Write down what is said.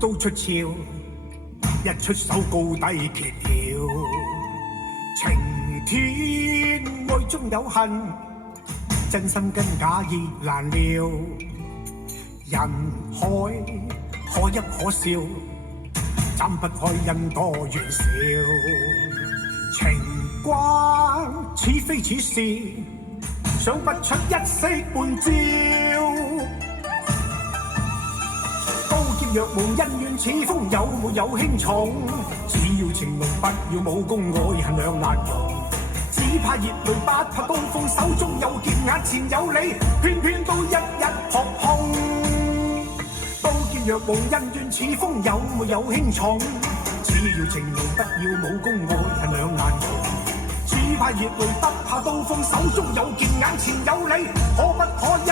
刀出鞘，一出手高低揭曉。情天愛中有恨，真心跟假意難料。人海可泣可笑，斬不開因多怨少。情關似非似是，想不出一式半招。刀劍若無恩怨似風，有沒有輕重？只要情濃，不要武功，愛恨兩難容。只怕熱淚，不怕刀鋒，手中有劍，眼前有你，偏偏都一一撲空。刀劍若無恩怨似風，有沒有輕重？只要情濃，不要武功，愛恨兩難容。只怕熱淚，不怕刀鋒，手中有劍，眼前有你，可不可一